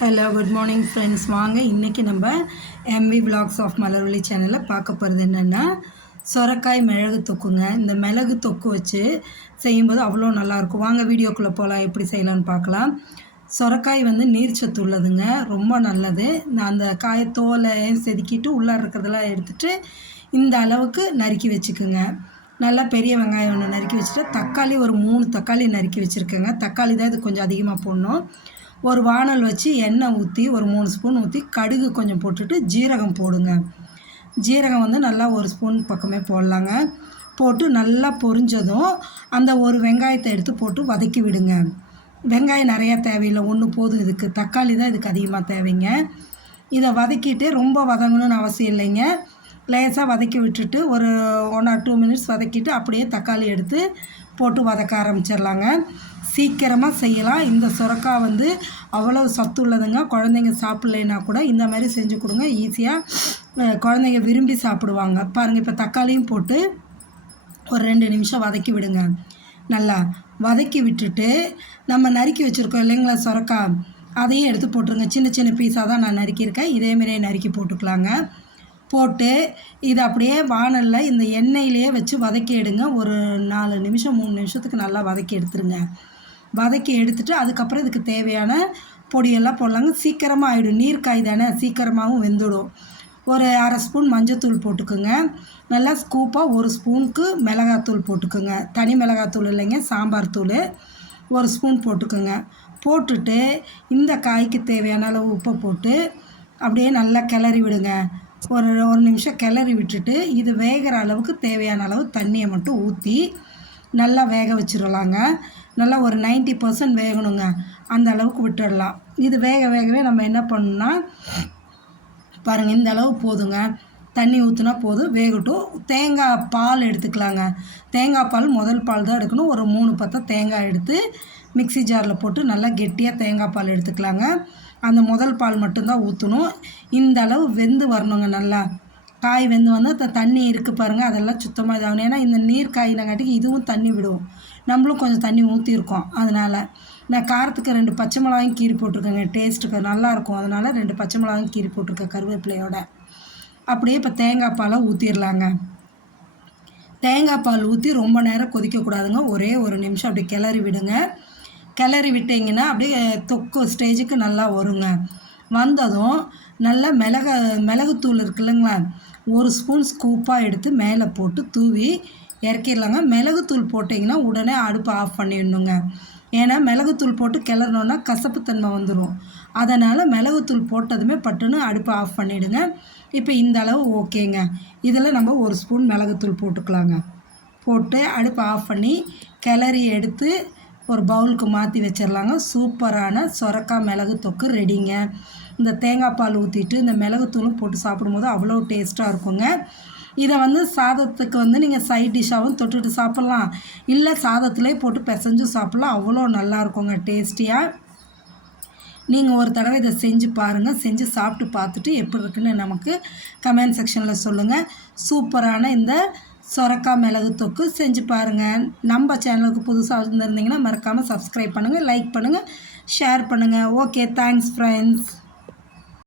Hello good morning friends. வாங்க இன்றைக்கி நம்ம எம்வி விலாக்ஸ் ஆஃப் மலர்விழி சேனலில் பார்க்க போகிறது என்னென்னா சொரக்காய் மிளகு தொக்குங்க. இந்த மிளகு தொக்கு வச்சு செய்யும்போது அவ்வளோ நல்லாயிருக்கும். வாங்க வீடியோக்குள்ளே போகலாம், எப்படி செய்யலான்னு பார்க்கலாம். சொரக்காய் நீர் சத்து உள்ளதுங்க, ரொம்ப நல்லது. நான் அந்த காயத்தோலை செதுக்கிட்டு உள்ளே இருக்கிறதெல்லாம் எடுத்துகிட்டு இந்த அளவுக்கு நறுக்கி வச்சுக்குங்க. நல்லா பெரிய வெங்காயம் ஒன்று நறுக்கி வச்சுட்டு தக்காளி ஒரு 3 தக்காளி நறுக்கி வச்சுருக்கேங்க. தக்காளி தான் இது கொஞ்சம் அதிகமாக போடணும். ஒரு வானல் வச்சு எண்ணெய் ஊற்றி ஒரு 3 ஸ்பூன் ஊற்றி கடுகு கொஞ்சம் போட்டுட்டு ஜீரகம் போடுங்க. ஜீரகம் நல்லா 1 ஸ்பூன் பக்கமே போடலாங்க. போட்டு நல்லா பொரிஞ்சதும் அந்த ஒரு வெங்காயத்தை எடுத்து போட்டு வதக்கி விடுங்க. வெங்காயம் நிறையா தேவையில்லை, ஒன்று போதும். இதுக்கு தக்காளி தான் இதுக்கு அதிகமாக தேவைங்க. இதை வதக்கிட்டு ரொம்ப வதங்கணும்னு அவசியம் இல்லைங்க. லேசாக வதக்கி விட்டுட்டு ஒரு 1 or 2 மினிட்ஸ் வதக்கிட்டு அப்படியே தக்காளி எடுத்து போட்டு வதக்க ஆரம்பிச்சிடலாங்க. சீக்கிரமாக செய்யலாம். இந்த சொரக்காய் அவ்வளோ சத்து உள்ளதுங்க. குழந்தைங்க சாப்பிட்லைன்னா கூட இந்த மாதிரி செஞ்சு கொடுங்க. ஈஸியாக குழந்தைங்க விரும்பி சாப்பிடுவாங்க. பாருங்கள், இப்போ தக்காளியும் போட்டு ஒரு 2 நிமிஷம் வதக்கி விடுங்க. நல்லா வதக்கி விட்டுட்டு நம்ம நறுக்கி வச்சுருக்கோம் இல்லைங்களா சொரக்காய், அதையும் எடுத்து போட்டுருங்க. சின்ன சின்ன பீஸாக தான் நான் நறுக்கியிருக்கேன். இதேமாரியே நறுக்கி போட்டுக்கலாங்க. போட்டு இதை அப்படியே வானலில் இந்த எண்ணெயிலேயே வச்சு வதக்கி எடுங்க. ஒரு 4 நிமிஷம் 3 நிமிஷத்துக்கு நல்லா வதக்கி எடுத்துருங்க. வதக்கி எடுத்துகிட்டு அதுக்கப்புறம் இதுக்கு தேவையான பொடியெல்லாம் போடலாங்க. சீக்கிரமாக ஆகிடும், நீர்க்காய் தானே, சீக்கிரமாகவும் வெந்துடும். ஒரு 1/2 ஸ்பூன் மஞ்சத்தூள் போட்டுக்குங்க. நல்லா ஸ்கூப்பாக 1 ஸ்பூனுக்கு மிளகாத்தூள் போட்டுக்குங்க. தனி மிளகாத்தூள் இல்லைங்க, சாம்பார் தூள் 1 ஸ்பூன் போட்டுக்குங்க. போட்டுட்டு இந்த காய்க்கு தேவையான அளவு உப்பை போட்டு அப்படியே நல்லா கிளறி விடுங்க. ஒரு நிமிஷம் கிளறி விட்டுட்டு இது வேகிற அளவுக்கு தேவையான அளவு தண்ணியை மட்டும் ஊற்றி நல்லா வேக வச்சிடலாங்க. நல்லா ஒரு 90% வேகணுங்க, அந்த அளவுக்கு விட்டுடலாம். இது வேகவே நம்ம என்ன பண்ணணும்னா, பாருங்கள், இந்த அளவு போதுங்க. தண்ணி ஊற்றினா போதும், வேகட்டும். தேங்காய் பால் எடுத்துக்கலாங்க. தேங்காய் பால் முதல் பால் தான் எடுக்கணும். ஒரு 3 பத்தை தேங்காய் எடுத்து மிக்ஸி ஜாரில் போட்டு நல்லா கெட்டியாக தேங்காய் பால் எடுத்துக்கலாங்க. அந்த முதல் பால் மட்டும்தான் ஊற்றணும். இந்த அளவு வெந்து வரணுங்க. நல்லா காய் வெந்து அந்த தண்ணி இருக்குது பாருங்கள், அதெல்லாம் சுத்தமாக இதாகணும். ஏன்னா இந்த நீர் காயினங்காட்டிக்கு இதுவும் தண்ணி விடும். நம்மளும் கொஞ்சம் தண்ணி ஊற்றிருக்கோம். அதனால் நான் காரத்துக்கு 2 பச்சை மிளகாயும் கீறி போட்டிருக்கேங்க. டேஸ்ட்டுக்கு நல்லாயிருக்கும். அதனால் 2 பச்சை மிளகாயும் கீறி போட்டிருக்கேன் கருவேப்பிலையோட. அப்படியே இப்போ தேங்காய் பாலை ஊற்றிடலாங்க. தேங்காய் பால் ஊற்றி ரொம்ப நேரம் கொதிக்கக்கூடாதுங்க. ஒரே 1 நிமிஷம் அப்படி கிளறி விடுங்க. கிளறி விட்டிங்கன்னா அப்படியே தொக்கு ஸ்டேஜுக்கு நல்லா வருங்க. வந்ததும் நல்லா மிளகுத்தூள் இருக்குல்லங்களா, 1 ஸ்பூன் ஸ்கூப்பாக எடுத்து மேலே போட்டு தூவி இறக்கிடலாங்க. மிளகுத்தூள் போட்டிங்கன்னா உடனே அடுப்பை ஆஃப் பண்ணிடணுங்க. ஏன்னா மிளகுத்தூள் போட்டு கிளறினோன்னா கசப்புத்தன்மை வந்துடும். அதனால் மிளகுத்தூள் போட்டதுமே பட்டுன்னு அடுப்பை ஆஃப் பண்ணிவிடுங்க. இப்போ இந்த அளவு ஓகேங்க. இதில் நம்ம 1 ஸ்பூன் மிளகுத்தூள் போட்டுக்கலாங்க. போட்டு அடுப்பை ஆஃப் பண்ணி கிளறி எடுத்து ஒரு பவுலுக்கு மாற்றி வச்சிடலாங்க. சூப்பரான சொரக்காய் மிளகு தொக்கு ரெடிங்க. இந்த தேங்காய் பால் ஊற்றிட்டு இந்த மிளகுத்தூளும் போட்டு சாப்பிடும்போது அவ்வளோ டேஸ்ட்டாக இருக்குங்க. இதை சாதத்துக்கு நீங்கள் சைட் டிஷ்ஷாகவும் தொட்டுட்டு சாப்பிட்லாம், இல்லை சாதத்துலேயே போட்டு பிசைஞ்சும் சாப்பிட்லாம். அவ்வளோ நல்லா இருக்குங்க டேஸ்டியாக. நீங்கள் ஒரு தடவை இதை செஞ்சு பாருங்கள். செஞ்சு சாப்பிட்டு பார்த்துட்டு எப்படி இருக்குன்னு நமக்கு கமெண்ட் செக்ஷனில் சொல்லுங்கள். சூப்பரான இந்த சொரக்காய் மிளகு தொக்கு செஞ்சு பாருங்கள். நம்ம சேனலுக்கு புதுசாக இருந்திருந்தீங்கன்னா மறக்காமல் சப்ஸ்கிரைப் பண்ணுங்கள், லைக் பண்ணுங்கள், ஷேர் பண்ணுங்கள். Okay, thanks friends.